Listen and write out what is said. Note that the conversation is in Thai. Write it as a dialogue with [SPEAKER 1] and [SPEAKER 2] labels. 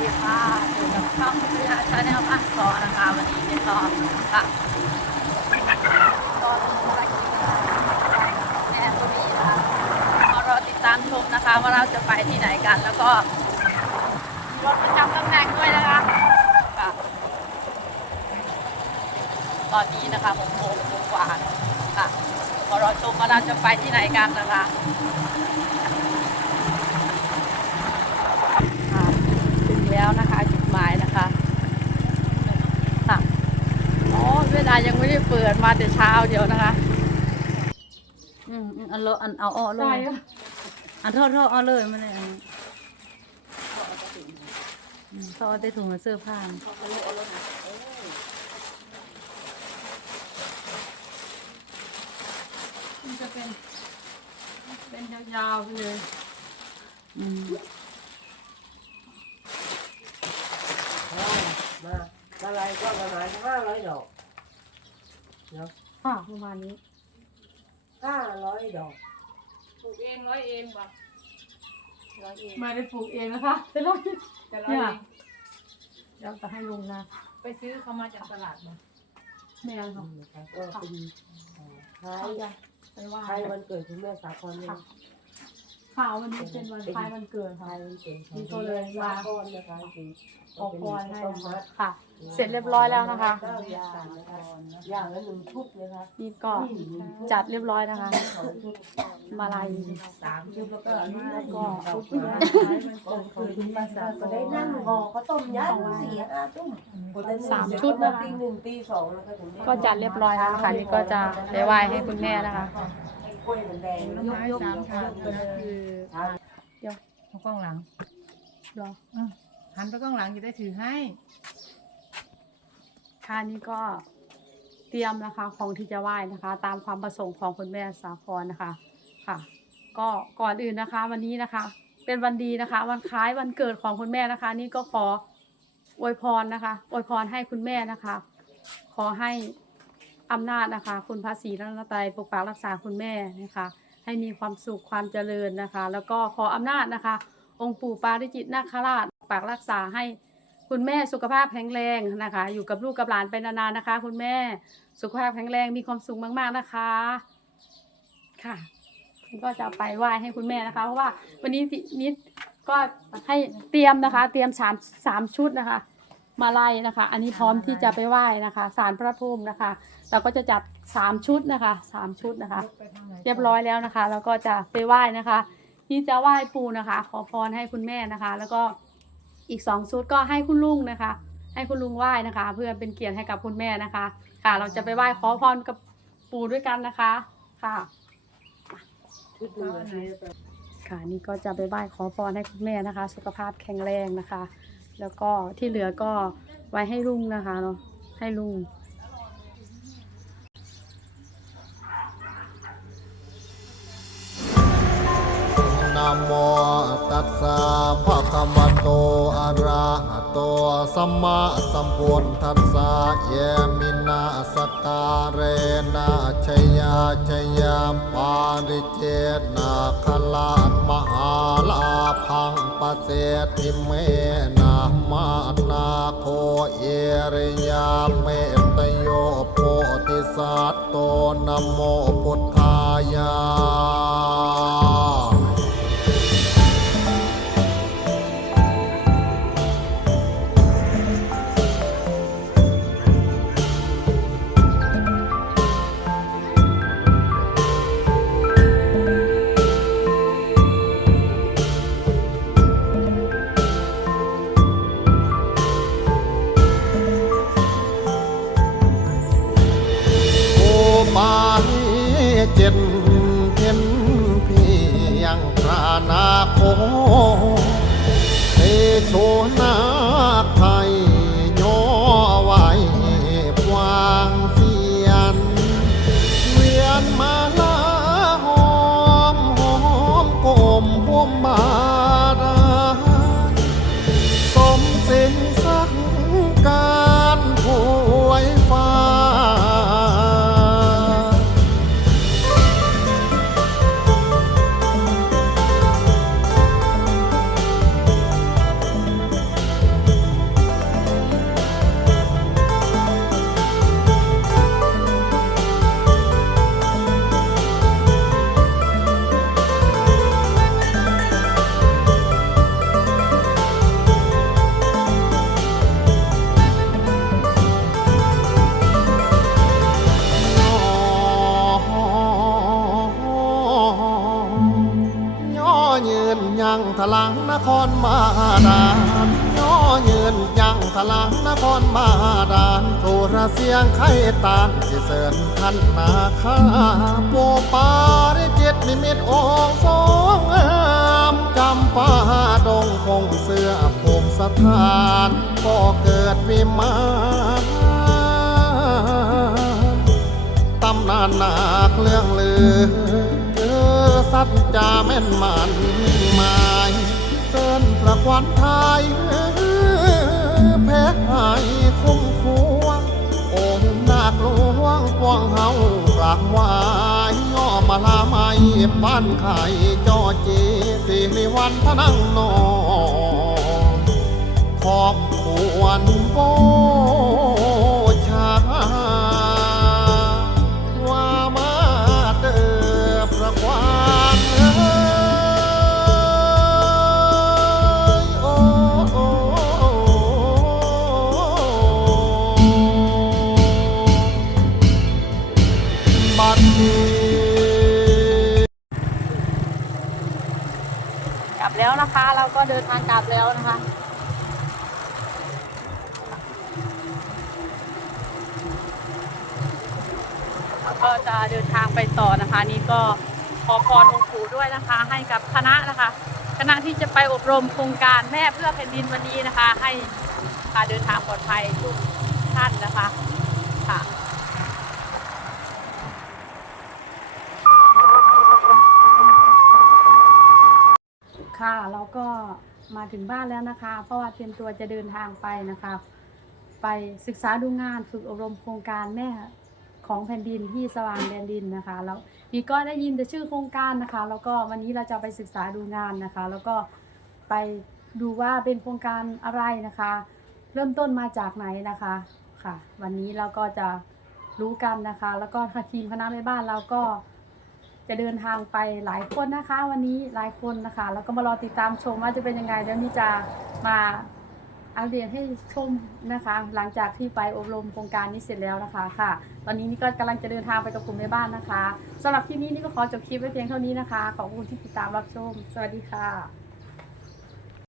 [SPEAKER 1] ดีค่ะอยู่กับช่องพิยาชาแนลบ้านเกาะนะคะวันนี้เป็นรอบค่ะก็เป็นภารกิจแอนโทนีนะคะรอติดตามชมนะคะ ว่าเราจะไปที่ไหนกัน แล้วก็รถประจำตำแหน่งด้วยนะคะค่ะตอนนี้นะคะผมโมงกว่าค่ะมารอชมว่าเราจะไปที่ไหนกันนะคะถึงแล้วนะคะจุดหมายนะคะค่ะอ๋อเวลายัง ไม่ได้เปิดมาแต่เช้าเดียวนะคะ อืมอืมอันเลอะอันเอาอ้อเลยอันเท่าเท่าเอาเลยมันเลยอันนี้อืมเขาเอาแต่ถุงเสื้อผ้ามันจะเป็น เป็นยาวๆไปเลย อืม
[SPEAKER 2] มาอะไรก็ประมาณห้าร้อยดอก เนาะ
[SPEAKER 1] ค่ะประมาณนี้
[SPEAKER 2] ห้าร้อยดอก
[SPEAKER 3] ปลูกเองร้อยเองบ่
[SPEAKER 1] ร้อยเอง
[SPEAKER 3] ไม่ได้ปลูกเองนะคะแต่ร้อยแต่ร้อยเอง
[SPEAKER 1] เดี๋ยวจะให้ลุงนะ
[SPEAKER 3] ไปซื้อเขามาจากตลาดบ่
[SPEAKER 1] แม่ค่ะ
[SPEAKER 2] นะครับก็เป็นเอ่อคล้าย
[SPEAKER 1] เขาจะไปไหว่า
[SPEAKER 2] คล้ายวันเกิดคุณแม่สาครเนี่ย
[SPEAKER 1] ค่ะ ข่าววันนี้เป็นวันคล้ายวันเกิด
[SPEAKER 2] ค
[SPEAKER 1] ค่ะ
[SPEAKER 2] ล้ายวันเกิดของ
[SPEAKER 1] นี่ก็เลย
[SPEAKER 2] สา
[SPEAKER 1] มา
[SPEAKER 2] ครนะคะคือ
[SPEAKER 1] ออกพรให้
[SPEAKER 2] ต้ม
[SPEAKER 1] นะ
[SPEAKER 2] มั
[SPEAKER 1] คะ
[SPEAKER 2] ด
[SPEAKER 1] ค่ะ เสร็จเรียบร้อยแล้วนะคะ
[SPEAKER 2] เก้าอย่างนะคะ อย่างละหนึ่งชุดนะคะ
[SPEAKER 1] นี่ก็จัดเรียบร้อยนะคะ
[SPEAKER 2] สองชุด
[SPEAKER 1] มาลัย
[SPEAKER 2] สามชุดแล้วก็นี่
[SPEAKER 1] แล้วก็
[SPEAKER 2] ก็ชุดละของคุณป้าสาก็ได้นั่งห่อข้าวต้มยัดสี่ห้าตุ้ม
[SPEAKER 1] สามชุดนะคะ
[SPEAKER 2] ตีหนึ่งตีสองแล้วก็ถึงได้
[SPEAKER 1] ก็จัดเรียบร้อยแล้วนะคะนี่ก็จะไปไหว้ให้คุณแม่นะคะ
[SPEAKER 2] ให้ กล้วยมันแดง
[SPEAKER 3] ยกยกสามถาดนะคือ
[SPEAKER 1] เดี๋ยว
[SPEAKER 3] เอากล้องหลัง
[SPEAKER 1] รอ
[SPEAKER 3] อืมหันไปกล้องหลังจะได้ถือให้
[SPEAKER 1] ค่ะนี่ก็เตรียมนะคะของที่จะไหว้นะคะ ตามความประสงค์ของคุณแม่สาครนะคะค่ะ ก็ก่อนอื่นนะคะ วันนี้นะคะ เป็นวันดีนะคะ วันคล้ายวันเกิดของคุณแม่นะคะ นี่ก็ขออวยพรนะคะอวยพรให้คุณแม่นะคะ ขอให้ อำนาจนะคะ คุณพระศรีรัตนตรัยปกปักรักษาคุณแม่นะคะ ให้มีความสุขความเจริญนะคะ แล้วก็ขออำนาจนะคะ องค์ปู่ปาริจิตนาคราชปกปักรักษาให้คุณแม่สุขภาพแข็งแรงนะคะ อยู่กับลูกกับหลานไปนานๆนะคะ คุณแม่สุขภาพแข็งแรงมีความสุขมากๆนะคะ ค่ะก็จะไปไหว้ให้คุณแม่นะคะ เพราะว่าวันนี้นิดก็ให้เตรียมนะคะ เตรียมสามสามชุดนะคะ มาไล่นะคะ อันนี้พร้อมที่จะไปไหว้นะคะสารพระภูมินะคะ เราก็จะจัดสามชุดนะคะสามชุดนะคะ
[SPEAKER 3] ยกไปทางไหน
[SPEAKER 1] เรียบร้อยแล้วนะคะ แล้วก็จะไปไหว้นะคะ ที่จะไหว้ปู่นะคะ ขอพรให้คุณแม่นะคะ แล้วก็อีกสองชุดก็ให้คุณลุงนะคะ ให้คุณลุงไหว้นะคะ เพื่อเป็นเกียรติให้กับคุณแม่นะคะ ค่ะ เราจะไปไหว้ขอพรกับปู่ด้วยกันนะคะ ค่ะ
[SPEAKER 2] ชุดหนึ่งนะคะ
[SPEAKER 1] ค่ะนี่ก็จะไปไหว้ขอพรให้คุณแม่นะคะ สุขภาพแข็งแรงนะคะ แล้วก็ที่เหลือก็ไว้ให้ลุงนะคะเนาะให้ลุง
[SPEAKER 4] นะโมตัสสะภะคะวะโตอะระหะโตสัมมาสัมพุทธัสสะเยมินาสการเรนะชยาชยามปาริเจ คลานมหาลาพังปเสติเมนะมานาโคเอริยาเมตโยโพธิสัตโตนะโมพุทธายา ดานย่อยืนยังทลังนครมาดานโทรเสียงไข่ตานสิเสริญขันนาคาโปปาริจิตนิมิตองสองงามจำปาดงคงเสื้อภูมิสถานก็เกิดวิมานตำนานนาคเรื่องลือเออสัจจาแม่นมัน ประควันไทยแพ้หายคุ้มควงองค์นาคหลวงกวงเฮากราบไหวายย่อมาลาไม่บ้านไข่จอเจีสิริวันพนังนอน
[SPEAKER 1] ก็เดินทางกลับแล้วนะคะก็จะเดินทางไปต่อนะคะ นี่ก็ขอพรองค์ปู่ด้วยนะคะ ให้กับคณะนะคะ คณะที่จะไปอบรมโครงการแม่เพื่อแผ่นดินวันนี้นะคะ ให้การเดินทางปลอดภัยทุกท่านนะคะค่ะ ค่ะ เราก็มาถึงบ้านแล้วนะคะ เพราะว่าเตรียมตัวจะเดินทางไปนะคะ ไปศึกษาดูงานฝึกอบรมโครงการแม่ของแผ่นดินที่สว่างแดนดินนะคะแล้วนี่ก็ได้ยินแต่ชื่อโครงการนะคะ แล้วก็วันนี้เราจะไปศึกษาดูงานนะคะ แล้วก็ไปดูว่าเป็นโครงการอะไรนะคะ เริ่มต้นมาจากไหนนะคะค่ะ วันนี้เราก็จะรู้กันนะคะ แล้วก็ทีมคณะแม่บ้านเราก็ จะเดินทางไปหลายคนนะคะ วันนี้หลายคนนะคะ แล้วก็มารอติดตามชมว่าจะเป็นยังไงเดี๋ยวนี้จะมาอัปเดตให้ชมนะคะ หลังจากที่ไปอบรมโครงการนี้เสร็จแล้วนะคะค่ะ ตอนนี้นี่ก็กำลังจะเดินทางไปกับกลุ่มแม่บ้านนะคะสำหรับที่นี้นี่ก็ขอจบคลิปไว้เพียงเท่านี้นะคะขอบคุณที่ติดตามรับชม สวัสดีค่ะ